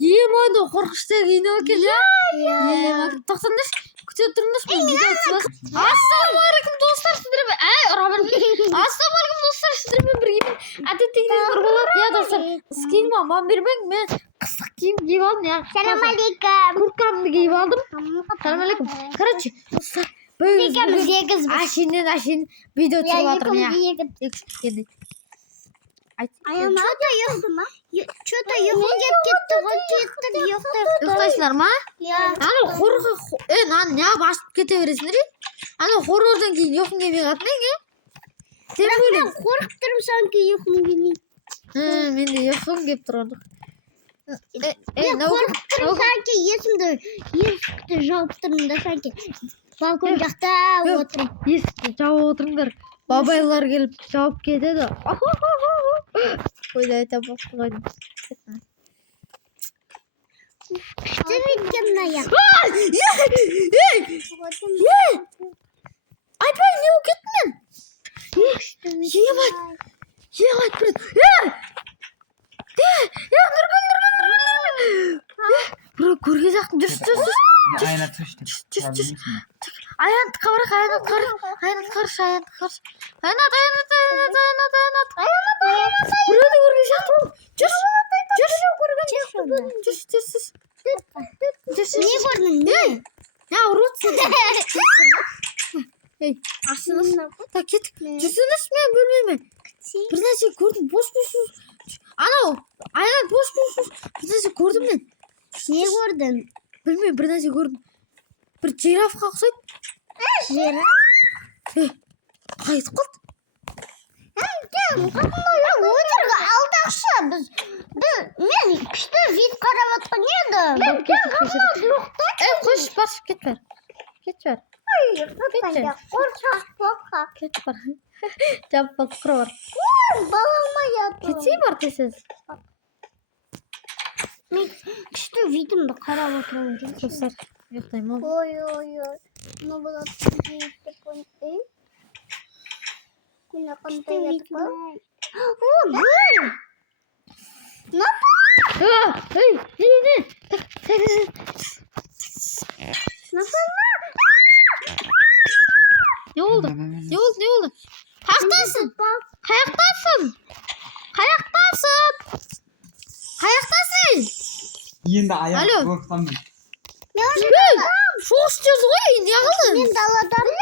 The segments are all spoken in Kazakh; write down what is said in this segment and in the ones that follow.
Ой, қорқышты кино екен, тоқтаңдаршы, күте тұрыңдаршы, мен видео түсіп. Ассалаумағалейкум достар, сіздермен ассалаумағалейкум достар, сіздермен біргемін. Әдеттегідей нұрболат, достар, скиніме ман бермең, мен қыстық киім киіп алдым, Саламалейкум. курткамды киіп алдым. Саламалейкум. Короче, достар, әшейін видео түсіп жатырмын, Что-то ұйқым кеп кетті ғой, ұйықтайсыңдар ма? Ана хорға, нан неғып ашып кете бересіңдер? Ана хорордан кейін ұйқым келмей қалды ма? Сен Мен қорқып тұрмын санки ұйқым келмейді. Мен де ұйқым келіп тұрғандық. Мен қорқып тұрмын санки есікті жауып тұрмын да санки. Балкон жақта отырмын. Есікті жауып отырыңдар. Бабайлар келіп жауып кетеді. Қойды айта басқылайды. Күшті беткен аяқ. Айтпай, не болып кеттім мен? Ебать, Бро, көрге жақтым, жүрші. Аянат қарш. Біреуді көрге жақтым. Жүрші. Не көрдің, не? Ұротсың. Ашыңыз. Кеттік. Жүрсіңіз мен бөлмеймін. Bir нәрсе көрдім, бош. Анау, Аянат бош. Bir нәрсе көрдім мен. Не көрдің? Білмеймін, бір нәрсе көрдім. Bir жирафқа ұқсайды. Жираф? Қайтып қалды. Отырға алдақшы. Мен күшті вид қарап отқан едім. Қойшы, баршы, кет бар. Кет бар. Жап бол, құра бар. Балама ятым. Кетсей бар десіз. Мен күшті видімді қарап отырмын. Достар, ұйықтаймын. Ой. Ne болады? Күні қандай еді бұл? О, гүл! Не болды? Қаяқтасың? Енді аяқ Алло. қорқытамын. Шоқ істерді ғой, не қылдың? Мен даладамын.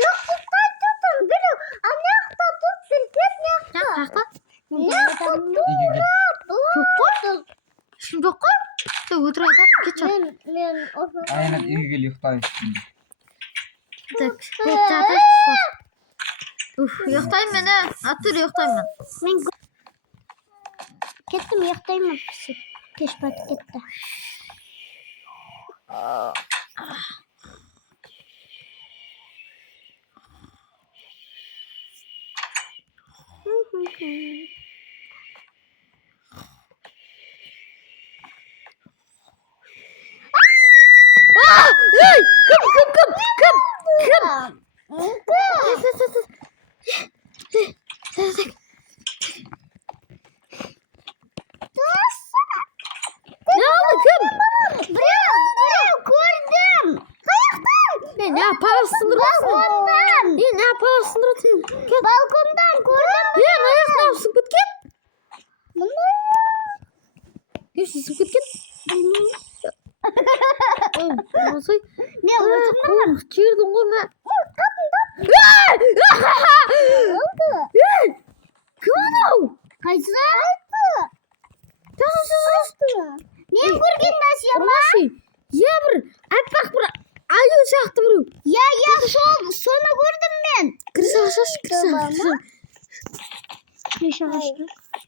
Жоқ, тұтпай біреу. Аяқта тұт, біркет неқта. Қаяқта? Неқта тұт. Ешкім жоқ қой? Өтірік айтады, кет шақ. Мен Аянат үйге кел ұйықтайын. Ұйықтаймын мен, аттыр ұйықтаймын. Мен кеттім, ұйықтаймын. Кеш батып кетті. Біреу көрдім. Ne yaparsın Балкондан көрдім. Аяқтан сып кеткен? Сып кеткен? Не өзімнің? Кердің ғой мен. Кім анау? Қайсы? Мен көрген нәрсе ма? Бір әппақ бір аю сияқты біреу. Соны көрдім мен. Кірсі ашаш.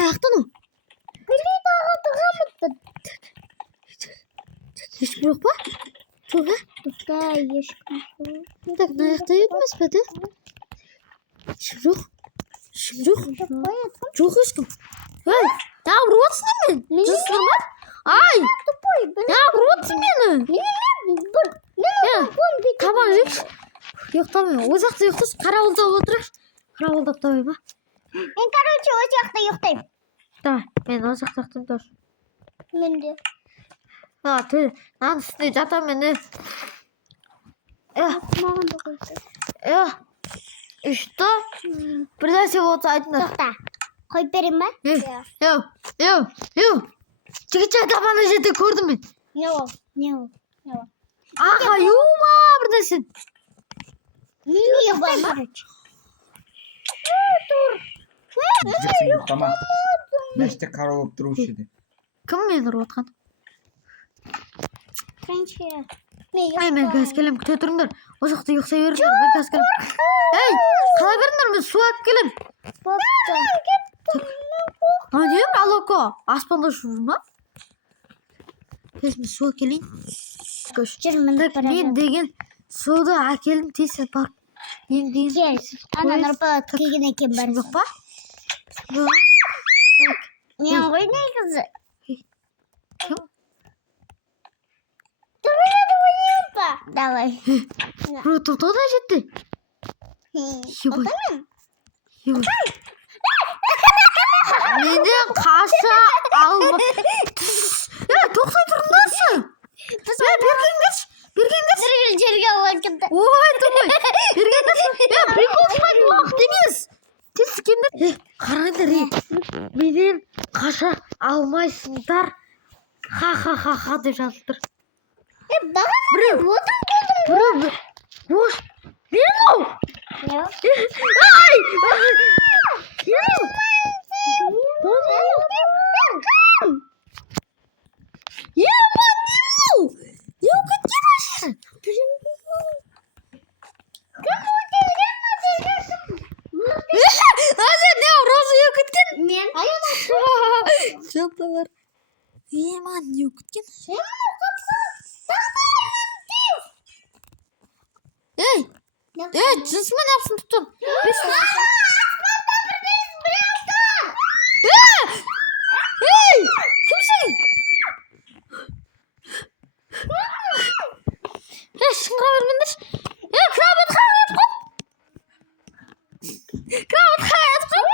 Аяқтан о? Білейді ағатыға мұттын. Ешкім жоқ па? Жоқ, Тұқтай ешкім. Так, аяқта едіміз бәді? Ешкім жоқ. Жоқ ешкім. Ne yapıyorsun sen? Cısır bak. Ay. Ne yapıyorsun beni? Tamam Rex. Yok tamam. Uzakta yoksa karavulda otur. Karavulda tamam mı? Ben короче uzakta yoktayım. Tamam. Ben uzakta dur. Ben de. Нан үстіне жатамын мен. Маған да қойды. Үшті. Бір нәрсе болса айтыңдар. Тоқта. Қойып берейін ба? Жігіт ана жерде көрдім мен. Не ол? Аға, юма бір нәрсе. Не бар ма? Жақсы ұйықтама. Мәште қара болып тұрушы еді. Кім мені ұрып отқан? Қанша? Мен газ келем, күте тұрыңдар. Осы жақта ұйықсай беріңдер, мен газ келем. Қала беріңдер, мен су алып келем. Не, молоко? Аспанда ұшып ма? Мен су әкелейін. Мен деген суды әкелдім, тез барып. Кел, ана Нұрпалат келген екен бар. Жоқ па? Мен ғой не қызы? Кім? Давай. Ротота да жетті. Менен қаша алма. Тоқтай тұрыңдаршы. Бергендерші. Жерге алакетті. Ой, думай. Бергендерші. Прикол сұрайтын уақыт емес. Тез сікендер. Қараңдар, менен қаша алмайсыңдар. Ха деп жазылдыр. Біреу. Бош. Мен оу. Ай! Жалпылар. Еман не өкіткен? Ей, жынсымен апсын тұттын. Ей, кімсің? Шыңға бермендерші. Крабат қағайат қой.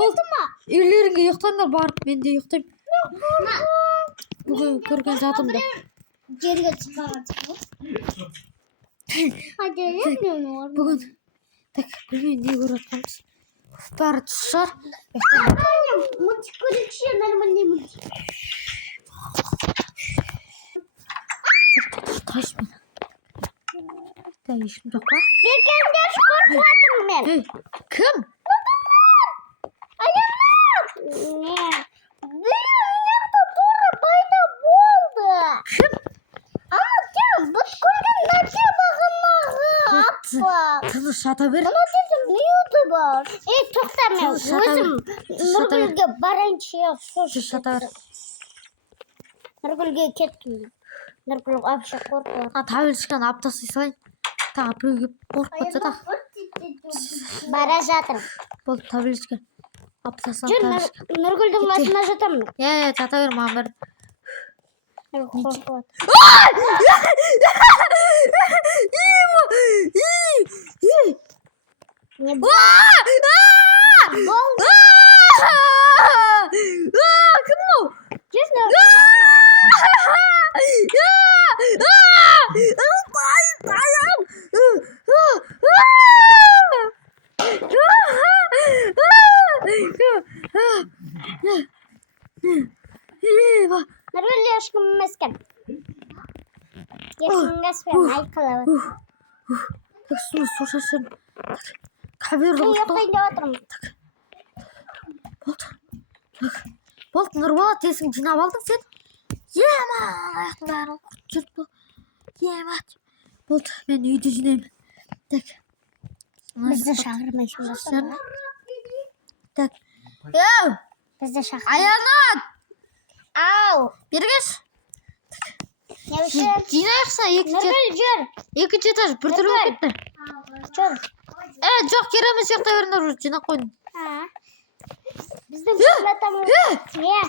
Болды ма? Үйлеріңге ұйықтаңдар барып, мен де ұйықтайым. Бүгін көрген затымды. Жерге çıkar. Hadi yapmıyor mu? Бүгін білмеймін не көріп жатқанбыз. Бәрі түс шығар. Мультик көрейікші, нормальный мультик. Қайшы мен. Ешкім жоқ па? Бекендер қорқып жатырмын мен. Кім? Тыныш жата бер. Тоқта мен өзім Нұргүлге барайыншы. Тыныш жата бер. Нұргүлге кеттім. Нұргүл апша қорқып. Тәуелсіздіктен алып тастай салайын. Тағы біреу келіп қорқып кетсе тағы. Бара жатырмын. Болды, тәуелсіздіктен алып тастасам Жүр, Нұргүлдің басына жатамын. Жата бер, маған бер. Не Кім ол? Честно? Нұргүл ешкім емес екен. Ешкімге аспен айқалап. Су шашын. Кәберді ұқтым. Ұйықтайын деп отырмын. Болды, Нұрболат, есің жинап алдың сен? Ема, аяқтың бәрін құртып жүріп бұл. Ема. Болды, мен үйді жинаймын. Бізді шақырмайсың ба? Так. Бізді шақыр. Аянат! Ау! Бергеш. Не үшін? Жинайықса Нұргүл, жүр. екінші этаж бір түрлі болып кетті. Жүр. Жоқ, керемет сияқты беріңдер, жинап қойдым. Біздің комнатамыз. Не?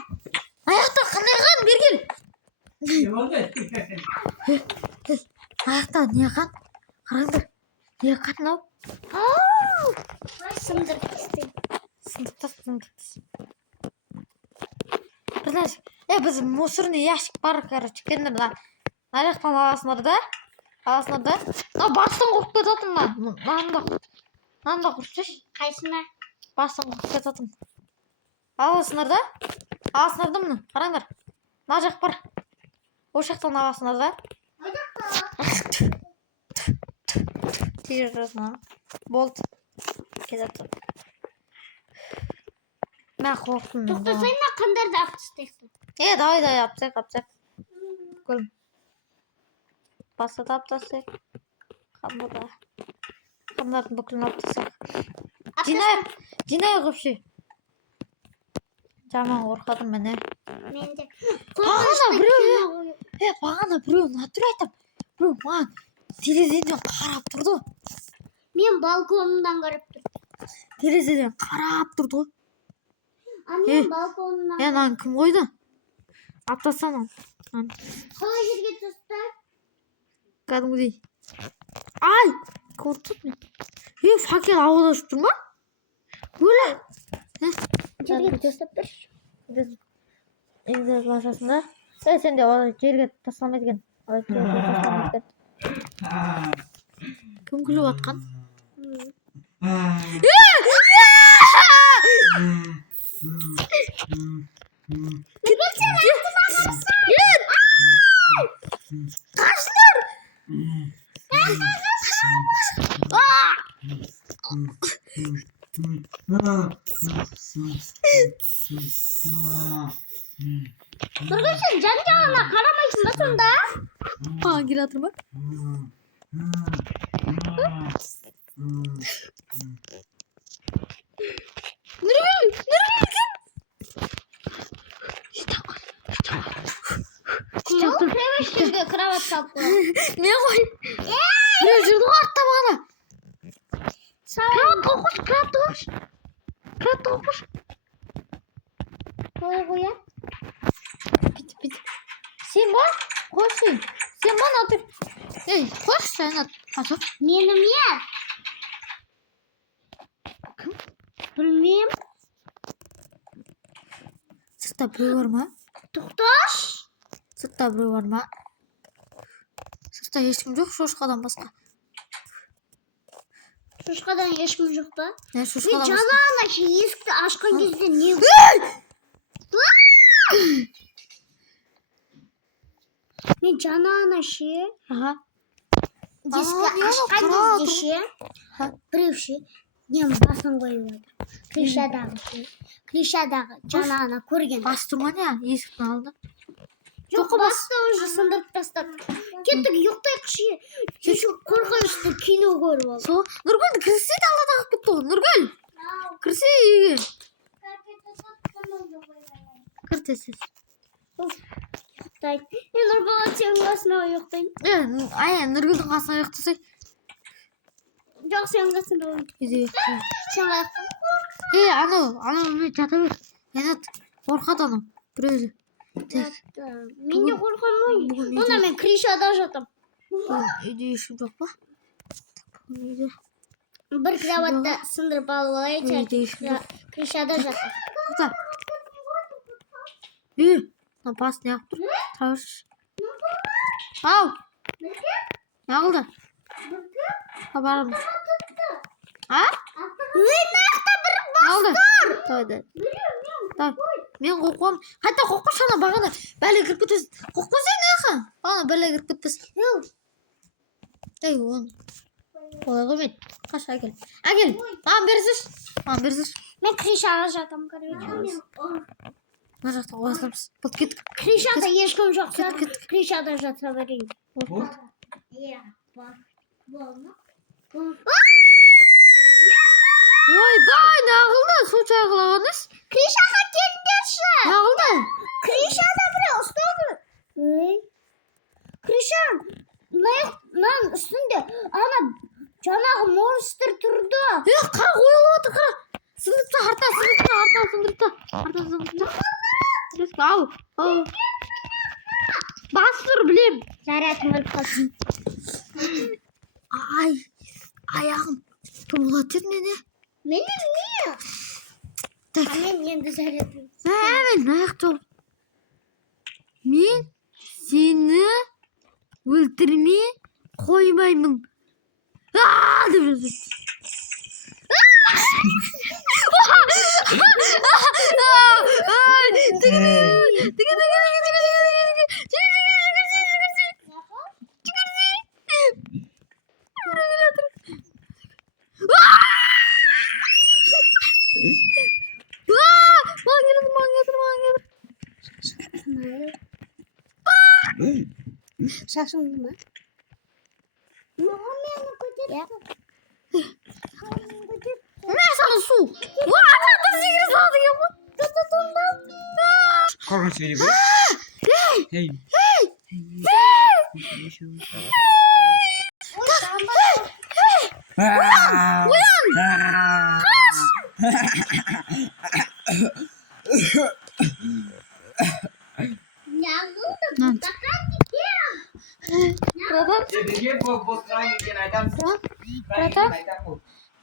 Аяқта қандай қан, Бергел? Аяқта не қан? Қараңдар. Не қан мынау? Сындырып тастайын. Сындып тастайын. Бір нәрсе. Біз мусорный ящик бар, короче, келіңдер да. Мына жақтан аласыңдар да. Мына бастан қойып кететін мынаны құртшы. Қайсына? Бастан қойып кететін. Аласыңдар да мұны, қараңдар. Мына жақ бар. О жақтан аласыңдар да. Тегер жасына. Болды. Кетеді. Мен қорқтым. Тоқтасайма қандарды алып тастайық. Давай, апсақ. Көрім. Басты да аптасақ. Қандардың бүкілін аптасақ. Жинайық өпше. Жаман қорқадым мәне. Менде. Бағана біреу натүр айтам. Біреу маған терезеден қарап тұрды. Мен балконымдан қарап тұрдым. Терезеден қарап тұрды. Мен балконымдан. Нан кім қойды? Аптасам. Қалай жерге тастар? Кәдімгідей. Ай! Қорқып мен. Факел ауада ұшып тұр ма? Өлі. Жерге тастап тұршы. Енді басасында. Сен де жерге тастамайды екен. Кім күліп атқан? Нұргүл, сен жан-жағына қарамайсың ба сонда? Маған келе жатыр ма? Нұргүл кім? Кіребеш жерге кровать салып қойған. Мен ғой. Біреу жүрді ғой артта бағана. Кіратты қош. Қалай қояды? Бүйтіп. Сен ба? Қойшы. Сен ба натыр? Қойшы жайнат. Атып. Менің е? Кім? Білмейм. Сыртта біреу бар ма? Тоқташ. Сыртта біреу бар ма? Сыртта ешкім жоқ, шошқадан басқа. Шошқадан ешкім жоқ па? Мен шошқадан басқа. Жаңағына есікті ашқан кезде не? Мен жаңағына ше. Аха. Есікті ашқан кезде ше. Біреу ше. Нем басын қойып отыр. Кришадағы жаңағына көрген. Басты ма не? Есіктің алды. Жоқ, басты уже сындырып тастады. Кеттік, ұйықтайық ше. Қорқынышты кино көріп алды. Сол. Нұргүл кірсе де алда тағып кетті ғой. Нұргүл. Кірсе үйге. Кіртесіз. Ұйықтайды. Нұрбала сенің қасына ұйықтайын. Нұргүлдің қасына ұйықтасай. Жоқ, сенің қасына ұйықтайын. Сен қаяққа? Анау жата бер. Янат қорқады анау. Біреулі. Мен де қорқамын. Онда мен кришада жатам. Үйде ешкім жоқ па? Бір кроватты сындырып алып алайыншы. Үйде ешкім жоқ. Кришада жатам. Тоқта. Бас не қылып тұр? Тұрайыншы. Ау! Не қылды? Барамыз. Наяқта бір бастар! Мен қоқуам. Қайта қоқушы ана бағана. Бәлі кіріп кетесін. Қоқпасай неқі? Ана бәлі кіріп кетпесін. Оны. Олай қоймайды. Қаш, әкел. Әкел. Маған берсіш. Мен кришада жатам. Мына жақта қойсамыз. Бұл кеттік. Кришада ешкім жоқ. Кришада жатса берейін. Ойбай, не қылды? Случай қылағаныз? Кришаға келіңдерші. Не қылды? Кришада біреу ұстады. Криша, мынаның үстінде ана жаңағы монстр тұрды. Қақ ойылып отыр, қара. Сындырыпта. Ау. Бастыр, білем. Жаратым өліп қалсын. Аяғым. Тұмылат еді мені. Мені не? Мен енді жаратым. Мен аяқ тұл. Men seni o'ltirmay qo'ymayman. Deb yozdi. Şaşırdın mı? Ya. Ne sana su? Adam sigara saldı ya bu. Korkunç şey bu. Hey. Uyan.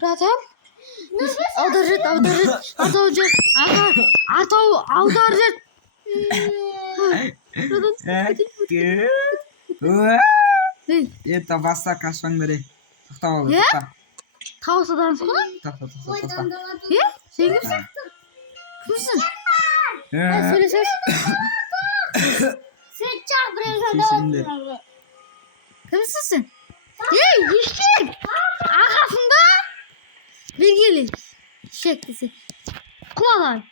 Pratham. Audarjit. Eta basta kaçmanları. To'xtab ol. Ya? To'xta. Tavsadan sonra. To'xta. Ya? Sen kimsin? Kimsin? Söyle ses. Şimdi. Kimsin sen? Hey yeşil. Arkasında. Bir gelin. Şeklisi. Kulağlar.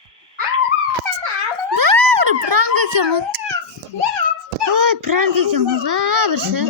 Prank ekan. Voy, prank ekan. Bir şey.